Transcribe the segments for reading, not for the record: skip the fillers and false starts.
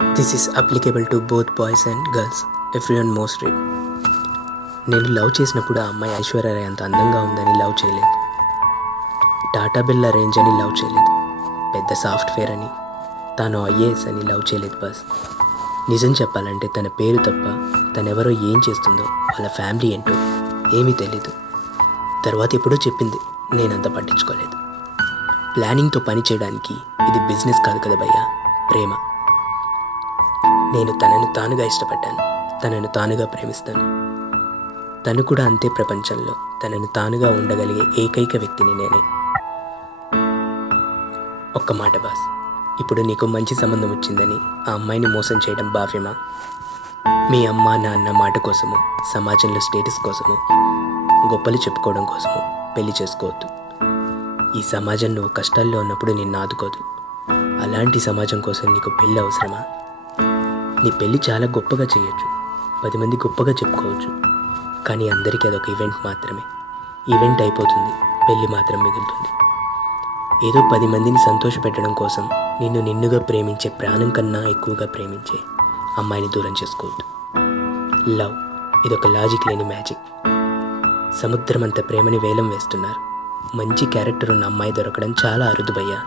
This is applicable to both boys and girls. Everyone must read. నేను love చేసినప్పుడు ఆ అమ్మాయి ఐశ్వర్య రాయ్ అంత అందంగా ఉందని లవ్ చేయలేదు. టాటా బిర్లా రేంజ్ అని లవ్ చేయలేదు. పెద్ద సాఫ్ట్వేర్ అని, తాను ఐఏఎస్ అని లవ్ చేయలేదు బాస్. నిజం చెప్పాలంటే తన పేరు తప్ప తనెవరో ఏం చేస్తుందో వాళ్ళ ఫ్యామిలీ ఏంటో ఏమీ తెలీదు. తర్వాత ఎప్పుడో చెప్పింది, నేనంత పట్టించుకోలేదు. ప్లానింగ్తో పని చేయడానికి ఇది బిజినెస్ కాదు కదా భయ్యా, ప్రేమ. నేను తనను తానుగా ఇష్టపడ్డాను, తనను తానుగా ప్రేమిస్తాను. తను కూడా అంతే. ప్రపంచంలో తనను తానుగా ఉండగలిగే ఏకైక వ్యక్తిని నేనే. ఒక్క మాట బాస్, ఇప్పుడు నీకు మంచి సంబంధం వచ్చిందని ఆ అమ్మాయిని మోసం చేయడం భావ్యమా? మీ అమ్మ నాన్న మాట కోసము, సమాజంలో స్టేటస్ కోసము, గొప్పలు చెప్పుకోవడం కోసము పెళ్లి చేసుకోవద్దు. ఈ సమాజం నువ్వు కష్టాల్లో ఉన్నప్పుడు నిన్ను ఆదుకోదు. అలాంటి సమాజం కోసం నీకు పెళ్ళి అవసరమా? నీ పెళ్ళి చాలా గొప్పగా చేయొచ్చు, 10 మంది గొప్పగా చెప్పుకోవచ్చు. కానీ అందరికీ అదొక ఈవెంట్ మాత్రమే. ఈవెంట్ అయిపోతుంది, పెళ్ళి మాత్రం మిగులుతుంది. ఏదో 10 మందిని సంతోషపెట్టడం కోసం నిన్నుగా ప్రేమించే, ప్రాణం కన్నా ఎక్కువగా ప్రేమించే అమ్మాయిని దూరం చేసుకోవద్దు. లవ్ ఇదొక లాజిక్ లేని మ్యాజిక్. సముద్రం అంత ప్రేమని వేలం వేస్తున్నారు. మంచి క్యారెక్టర్ ఉన్న అమ్మాయి దొరకడం చాలా అరుదు భయ్యా.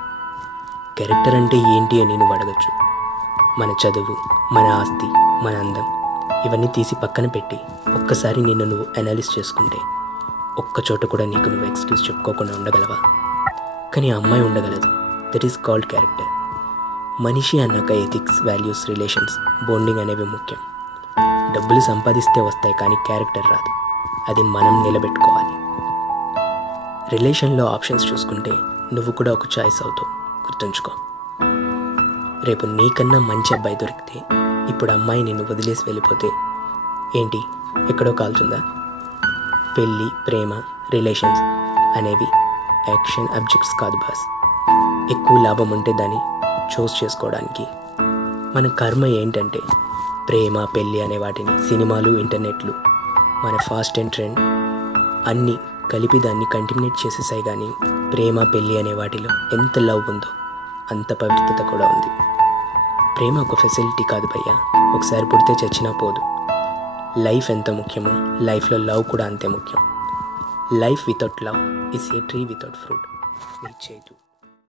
క్యారెక్టర్ అంటే ఏంటి అని నువ్వు అడగచ్చు. మన చదువు, మన ఆస్తి, మన అందం, ఇవన్నీ తీసి పక్కన పెట్టి ఒక్కసారి నిన్ను నువ్వు అనలైజ్ చేసుకుంటే ఒక్క చోట కూడా నీకు నువ్వు ఎక్స్క్యూజ్ చెప్పుకోకుండా ఉండగలవా? కానీ ఆ అమ్మాయి ఉండగలదు. That is called character. మనిషి అన్నాక ఎథిక్స్, వాల్యూస్, రిలేషన్స్, బాండింగ్ అనేవి ముఖ్యం. డబ్బులు సంపాదిస్తే వస్తాయి కానీ క్యారెక్టర్ రాదు. అది మనం నిలబెట్టుకోవాలి. రిలేషన్లో ఆప్షన్స్ చూసుకుంటే నువ్వు కూడా ఒక చాయిస్ అవుతావు, గుర్తుంచుకో. రేపు నీకన్నా మంచి అబ్బాయి దొరికితే, ఇప్పుడు అమ్మాయి నిన్ను వదిలేసి వెళ్ళిపోతే ఏంటి, ఎక్కడో కాల్చుందా? పెళ్ళి, ప్రేమ, రిలేషన్స్ అనేవి యాక్షన్ ఆబ్జెక్ట్స్ కాదు బాస్. ఎక్కువ లాభం ఉంటే దాన్ని చూస్ చేసుకోవడానికి. మన కర్మ ఏంటంటే ప్రేమ, పెళ్ళి అనే వాటిని సినిమాలు, ఇంటర్నెట్లు, మన ఫాస్ట్ అండ్ ట్రెండ్ అన్నీ కలిపి దాన్ని కంటిన్యూట్ చేసేసాయి. కానీ ప్రేమ, పెళ్ళి అనే వాటిలో ఎంత లవ్ ఉందో అంత పవిత్రత కూడా ఉంది. ప్రేమ ఒక ఫెసిలిటీ కాదు భయ్యా, ఒకసారి పుడితే చచ్చినా పోదు. లైఫ్ ఎంత ముఖ్యమో లైఫ్లో లవ్ కూడా అంతే ముఖ్యం. Life without love is a tree without fruit. నీ చేతు